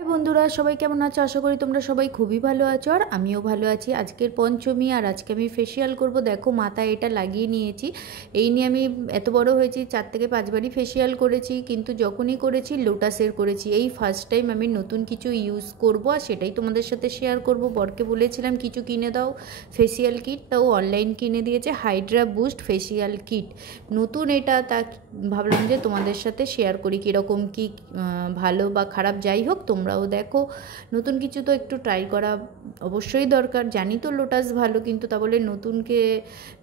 বন্ধুরা সবাই কেমন আছো? আশা করি তোমরা সবাই খুবই ভালো আছো আর আমিও ভালো আছি। আজকের পঞ্চমী আর আজকে আমি ফেসিয়াল করব। দেখো মাথায় এটা লাগিয়ে নিয়েছি। এই নিয়ে আমি এত বড় হয়েছি 4 থেকে 5 বারই ফেসিয়াল করেছি, কিন্তু যখনই করেছি লোটাসের করেছি। এই ফার্স্ট টাইম আমি নতুন কিছু ইউজ করব আর সেটাই তোমাদের সাথে শেয়ার করব। বরকে বলেছিলাম কিছু কিনে দাও ফেসিয়াল কিট, তাও অনলাইন কিনে দিয়েছে হাইড্রা বুস্ট ফেসিয়াল কিট। নতুন এটা, তা ভাবলাম যে তোমাদের সাথে শেয়ার করি কীরকম কী ভালো বা খারাপ যাই হোক, তোমরাও দেখো। নতুন কিছু তো একটু ট্রাই করা অবশ্যই দরকার। জানি তো লোটাস ভালো, কিন্তু তা বলে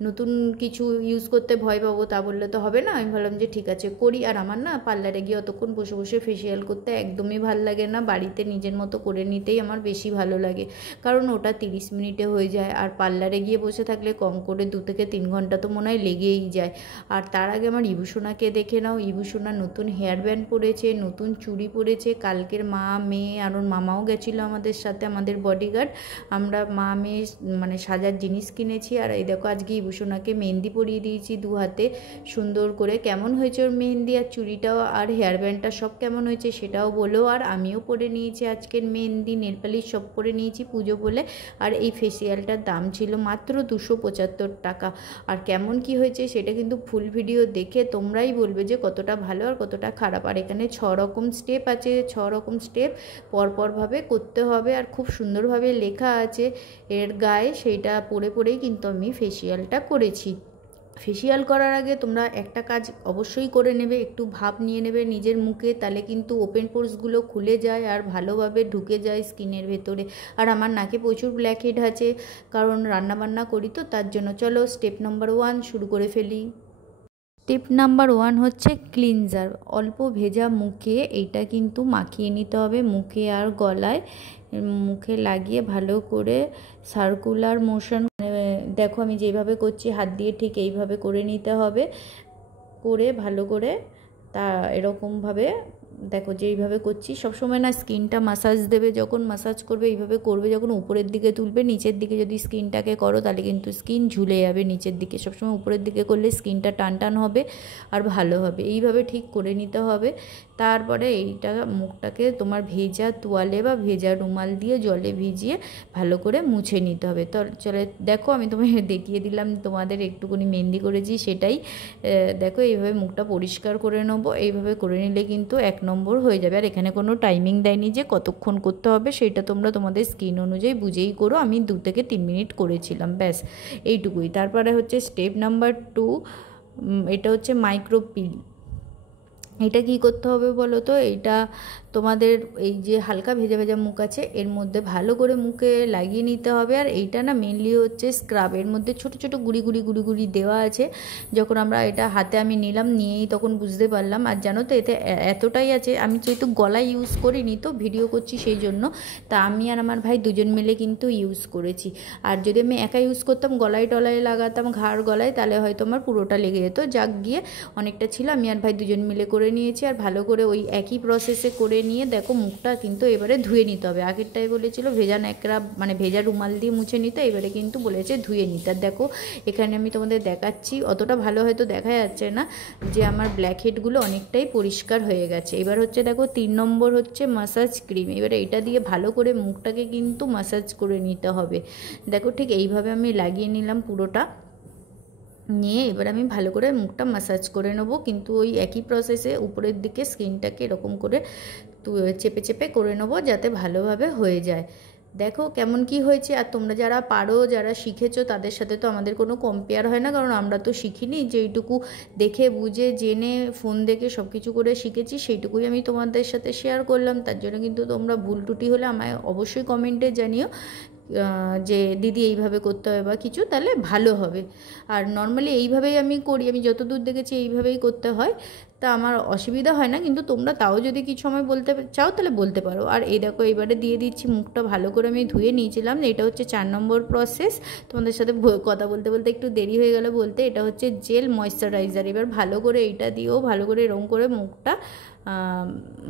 নতুন কিছু ইউজ করতে ভয় পাবো তা বললে তো হবে না। আমি ভাবলাম যে ঠিক আছে করি। আর আমার না পার্লারে গিয়ে অতক্ষণ বসে বসে ফেসিয়াল করতে একদমই ভাল লাগে না, বাড়িতে নিজের মতো করে নিতেই আমার বেশি ভালো লাগে। কারণ ওটা 30 মিনিটে হয়ে যায়, আর পার্লারে গিয়ে বসে থাকলে কম করে 2 থেকে 3 ঘন্টা তো মনে হয় লেগেই যায়। আর তার আগে আমার ইবুসোনাকে দেখে নাও। ইবুসোনা নতুন হেয়ার ব্যান্ড পরেছে, নতুন চুড়ি পরেছে। কালকের মা মেয়ে আর ওর মামাও গেছিলো আমাদের সাথে, আমাদের বডিগার্ড। আমরা মা মেয়ে মানে সাজার জিনিস কিনেছি। আর এই দেখো আজকে ইবুসোনাকে মেহেন্দি পরিয়ে দিয়েছি 2 হাতে সুন্দর করে। কেমন হয়েছে ওর মেহেন্দি আর চুড়িটাও আর হেয়ার ব্যান্ডটা সব কেমন হয়েছে সেটাও বলো। আর আমিও পরে নিয়েছি আজকের মেহেন্দি, নেলপালিশ সব পরে নিয়েছি পুজো বলে। আর এই ফেসিয়ালটার দাম ছিল মাত্র 275 টাকা। আর কেমন কি হয়েছে সেটা কিন্তু ফুল ভিডিও দেখে তোমরাই বলবে যে কতটা ভালো আর কতটা খারাপ। আর এখানে 6 রকম স্টেপ আছে, 6 রকম স্টেপ পরপরভাবে করতে হবে। আর খুব সুন্দরভাবে লেখা আছে এর গায়ে, সেইটা পড়ে পড়েই কিন্তু আমি ফেসিয়ালটা করেছি। ফেসিয়াল করার আগে তোমরা একটা কাজ অবশ্যই করে নেবে, একটু ভাপ নিয়ে নেবে নিজের মুখে, তাহলে কিন্তু ওপেন পোর্সগুলো খুলে যায় আর ভালোভাবে ঢুকে যায় স্কিনের ভেতরে। আর আমার নাকে প্রচুর ব্ল্যাক হেড আছে, কারণ রান্নাবান্না করি তো তার জন্য। চলো স্টেপ নাম্বার 1 শুরু করে ফেলি। টিপ নাম্বার 1 হচ্ছে ক্লিনজার। অল্প ভেজা মুখে এইটা কিন্তু মাখিয়ে নিতে হবে, মুখে আর গলায়। মুখে লাগিয়ে ভালো করে সার্কুলার মোশন, দেখো আমি যেভাবে করছি হাত দিয়ে ঠিক এইভাবে করে নিতে হবে। করে ভালো করে তা এরকমভাবে দেখো যেইভাবে করছি। সবসময় না স্কিনটা মাসাজ দেবে, যখন মাসাজ করবে এইভাবে করবে, যখন উপরের দিকে তুলবে নিচের দিকে যদি স্কিনটাকে করো তাহলে কিন্তু স্কিন ঝুলে যাবে নিচের দিকে। সবসময় উপরের দিকে করলে স্কিনটা টান টান হবে আর ভালো হবে। এইভাবে ঠিক করে নিতে হবে। তারপরে এইটা মুখটাকে তোমার ভেজা তোয়ালে বা ভেজা রুমাল দিয়ে জলে ভিজিয়ে ভালো করে মুছে নিতে হবে। তো চলে দেখো আমি তোমাকে দেখিয়ে দিলাম, তোমাদের একটুখানি মেহেন্দি করেছি সেটাই। দেখো এইভাবে মুখটা পরিষ্কার করে নেবো। এইভাবে করে নিলে কিন্তু 1 নম্বর হয়ে যাবে। আর এখানে কোনো টাইমিং দেয়নি যে কতক্ষণ করতে হবে, সেটা তোমরা তোমাদের স্কিন অনুযায়ী বুঝেই করো। আমি 2 থেকে 3 মিনিট করেছিলাম, ব্যাস এইটুকুই। তারপরে হচ্ছে স্টেপ নাম্বার 2, এটা হচ্ছে মাইক্রো পিল। এটা কি করতে হবে বলো তো? এইটা তোমাদের এই যে হালকা ভেজা ভেজা মুখ আছে এর মধ্যে ভালো করে মুখে লাগিয়ে নিতে হবে। আর এইটা না মেনলি হচ্ছে স্ক্রাব, এর মধ্যে ছোট ছোট গুড়ি গুড়ি গুড়ি গুড়ি দেওয়া আছে। যখন আমরা এটা হাতে আমি নিলাম, নিয়েই তখন বুঝতে পারলাম। আর জানো তো এতে এতটাই আছে, আমি যেহেতু গলায় ইউজ করিনি তো ভিডিও করছি সেই জন্য, তা আমি আর আমার ভাই দুজন মিলে কিন্তু ইউজ করেছি। আর যদি আমি একা ইউজ করতাম, গলায় টলায় লাগাতাম ঘাড় গলায়, তাহলে হয়তো আমার পুরোটা লেগে যেত। যাক গিয়ে অনেকটা ছিল, আমি আর ভাই দুজন মিলে করে নিয়েছি। আর ভালো করে ওই একই প্রসেসে করে নিয়ে দেখো মুখটা কিন্তু এবারে ধুয়ে নিতে হবে। আগেরটাই বলেছিল ভেজা ন্যাকড়া মানে ভেজা রুমাল দিয়ে মুছে নিতে, এবারে কিন্তু বলেছে ধুয়ে নিতে। আর দেখো এখানে আমি তোমাদের দেখাচ্ছি, অতটা ভালো হয়তো দেখা যাচ্ছে না, যে আমার ব্ল্যাক হেডগুলো অনেকটাই পরিষ্কার হয়ে গেছে। এবার হচ্ছে দেখো 3 নম্বর হচ্ছে মাসাজ ক্রিম। এবারে এটা দিয়ে ভালো করে মুখটাকে কিন্তু মাসাজ করে নিতে হবে। দেখো ঠিক এইভাবে আমি লাগিয়ে নিলাম পুরোটা, নিয়ে এবার আমি ভালো করে মুখটা মাসাজ করে নেব। কিন্তু ওই একই প্রসেসে উপরের দিকে স্কিনটাকে এরকম করে চেপে চেপে করে নেব যাতে ভালোভাবে হয়ে যায়। দেখো কেমন কি হয়েছে। আর তোমরা যারা পারো, যারা শিখেছো, তাদের সাথে তো আমাদের কোনো কম্পেয়ার হয় না, কারণ আমরা তো শিখিনি। যেইটুকু দেখে বুঝে জেনে ফোন দেখে সব কিছু করে শিখেছি সেইটুকুই আমি তোমাদের সাথে শেয়ার করলাম। তার জন্য কিন্তু তোমরা ভুল ত্রুটি হলে আমায় অবশ্যই কমেন্টে জানিও যে দিদি এইভাবে করতে হবে বা কিছু, তাহলে ভালো হবে। আর নর্মালি এইভাবেই আমি করি, আমি যতদূর দেখেছি এইভাবেই করতে হয়, তা আমার অসুবিধা হয় না। কিন্তু তোমরা তাও যদি কিছু সময় বলতে চাও তাহলে বলতে পারো। আর এই দেখো এবারে দিয়ে দিচ্ছি, মুখটা ভালো করে আমি ধুয়ে নিয়েছিলাম। এটা হচ্ছে 4 নম্বর প্রসেস। তোমাদের সাথে কথা বলতে বলতে একটু দেরি হয়ে গেল বলতে। এটা হচ্ছে জেল ময়েশ্চারাইজার। এবার ভালো করে এইটা দিয়েও ভালো করে এরম করে মুখটা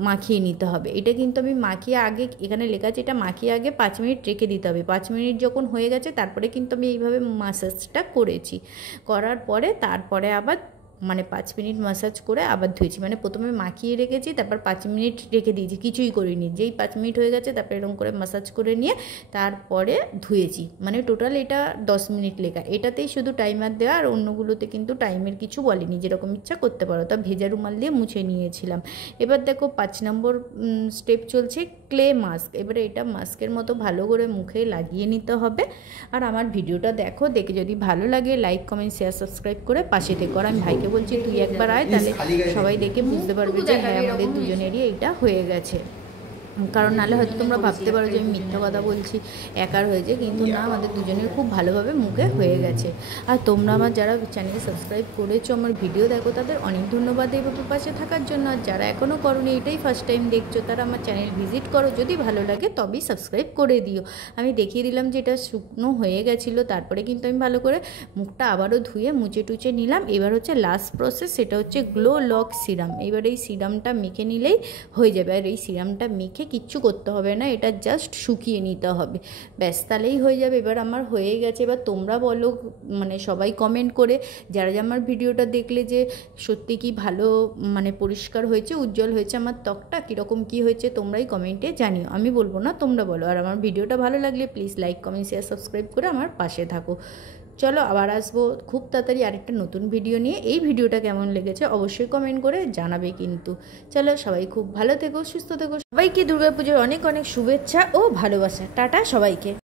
মাখিয়ে নিতে হবে। এটা কিন্তু আমি মাখিয়ে আগে, এখানে লেখা আছে এটা মাখিয়ে আগে 5 মিনিট রেখে দিতে হবে। 5 মিনিট যখন হয়ে গেছে তারপরে কিন্তু আমি এইভাবে মাসাজটা করেছি। করার পরে তারপরে আবার মানে 5 মিনিট ম্যাসাজ করে আবার ধুয়েছি, মানে প্রথমে মাখিয়ে রেখেছি, তারপর 5 মিনিট রেখে দিয়েছি, কিছুই করিনি। যেই 5 মিনিট হয়ে গেছে তারপরে এরকম করে ম্যাসাজ করে নিয়ে তারপরে ধুয়েছি। মানে টোটাল এটা 10 মিনিট লেখা, এটাতেই শুধু টাইমার দেওয়া, আর অন্যগুলোতে কিন্তু টাইমের কিছু বলেনি, যেরকম ইচ্ছা করতে পারো। তা ভেজা রুমাল দিয়ে মুছে নিয়েছিলাম। এবার দেখো 5 নম্বর স্টেপ চলছে ক্লে মাস্ক। এবারে এটা মাস্কের মতো ভালো করে মুখে লাগিয়ে নিতে হবে। আর আমার ভিডিওটা দেখো, দেখে যদি ভালো লাগে লাইক কমেন্ট শেয়ার সাবস্ক্রাইব করে পাশে থেকো। আর আমি ভাইকে বলছি তুই একবার আয়, তাহলে সবাই দেখে বুঝতে পারবে যে হ্যাঁ আমাদের দুজনেরই এইটা হয়ে গেছে। কারণ নাহলে হয়তো তোমরা ভাবতে পারো যে আমি মিথ্যা কথা বলছি, একার হয়েছে, কিন্তু না, আমাদের দুজনের খুব ভালোভাবে মুখে হয়ে গেছে। আর তোমরা আমার যারা চ্যানেল সাবস্ক্রাইব করেছো, আমার ভিডিও দেখো, তাদের অনেক ধন্যবাদ এইভাবে পাশে থাকার জন্য। আর যারা এখনও করোনি, এটাই ফার্স্ট টাইম দেখছো, তারা আমার চ্যানেল ভিজিট করো, যদি ভালো লাগে তবেই সাবস্ক্রাইব করে দিও। আমি দেখিয়ে দিলাম যে এটা শুকনো হয়ে গেছিলো, তারপরে কিন্তু আমি ভালো করে মুখটা আবারও ধুয়ে মুছে টুচে নিলাম। এবার হচ্ছে লাস্ট প্রসেস, সেটা হচ্ছে গ্লো লক সিরাম। এবার এই সিরামটা মেখে নিলেই হয়ে যাবে। আর এই সিরামটা মেখে কিচ্ছু করতে হবে না, এটা জাস্ট শুকিয়ে নিতে হবে, ব্যাস, তাহলেই হয়ে যাবে। এবার আমার হয়ে গেছে। এবার তোমরা বলো, মানে সবাই কমেন্ট করে, যারা আমার ভিডিওটা দেখলে, যে সত্যি কি ভালো, মানে পরিষ্কার হয়েছে, উজ্জ্বল হয়েছে আমার ত্বকটা, কীরকম কী হয়েছে তোমরাই কমেন্টে জানিও, আমি বলবো না, তোমরা বলো। আর আমার ভিডিওটা ভালো লাগলে please like comment share subscribe করে আমার পাশে থাকো। চলো আবার আসবো খুব তাড়াতাড়ি আরেকটা নতুন ভিডিও নিয়ে। এই ভিডিওটা কেমন লেগেছে অবশ্যই কমেন্ট করে জানাবে কিন্তু। চলো সবাই খুব ভালো থেকো, সুস্থ থেকো। সবাইকে দুর্গাপুজোর অনেক অনেক শুভেচ্ছা ও ভালোবাসা। টাটা সবাইকে।